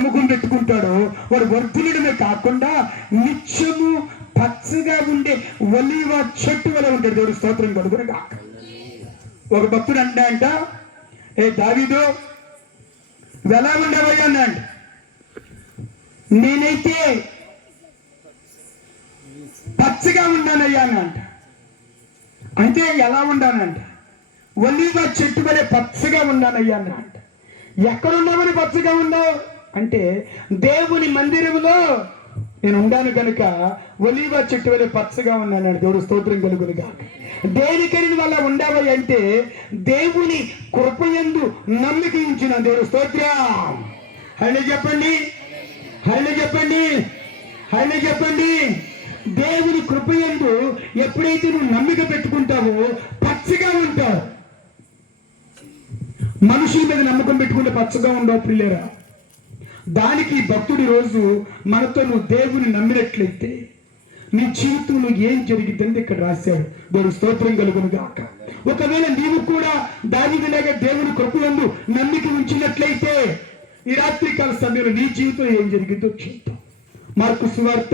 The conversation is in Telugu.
నమ్మకం పెట్టుకుంటాడో వాడు వర్ధులుడమే కాకుండా నిత్యము పచ్చగా ఉండే ఒలీవ చెట్టు వల్ల ఉంటాడు. దేవుడు స్తోత్రం కలుగునుగా. ఒక భక్తుడు అంట, ఏ దావీదు ఎలా ఉండవయ్యా అన్నాడు. నేనైతే పచ్చగా ఉన్నానయ్యా అనంట. అంటే ఎలా ఉన్నానంట, ఒలీవ చెట్టు వలె పచ్చగా ఉన్నానయ్యా అనంట. ఎక్కడున్నామని పచ్చగా ఉన్నావు అంటే దేవుని మందిరంలో నేను ఉండాను కనుక ఒలీవ చెట్టు వలె పచ్చగా ఉన్నాను. దేవుడు స్తోత్రం కలుగునుగా. దేనికని వల్ల ఉండవా అంటే దేవుని కృపయందు నమ్మిక ఉంచిన. దేవుడు స్తోత్రం. హల్లెలూయా చెప్పండి, హల్లెలూయా చెప్పండి, హల్లెలూయా చెప్పండి. దేవుని కృపయందు ఎప్పుడైతే నువ్వు నమ్మిక పెట్టుకుంటావో పచ్చగా ఉంటావు. మనుషుల మీద నమ్మకం పెట్టుకుంటే పచ్చగా ఉండవు ప్రియులారా. దానికి భక్తుడి రోజు మనతో నువ్వు దేవుని నమ్మినట్లయితే నీ జీవితంలో ఏం జరిగిద్దని ఇక్కడ రాశాడు. దేవుడు స్తోత్రం కలుగునుగాక. ఒకవేళ నీవు కూడా దానిలాగా దేవుని కృపయందు నమ్మిక ఉంచినట్లయితే ఈ రాత్రికాల సమయంలో నీ జీవితం ఏం జరిగిందో చూద్దాం. మార్కు సువార్త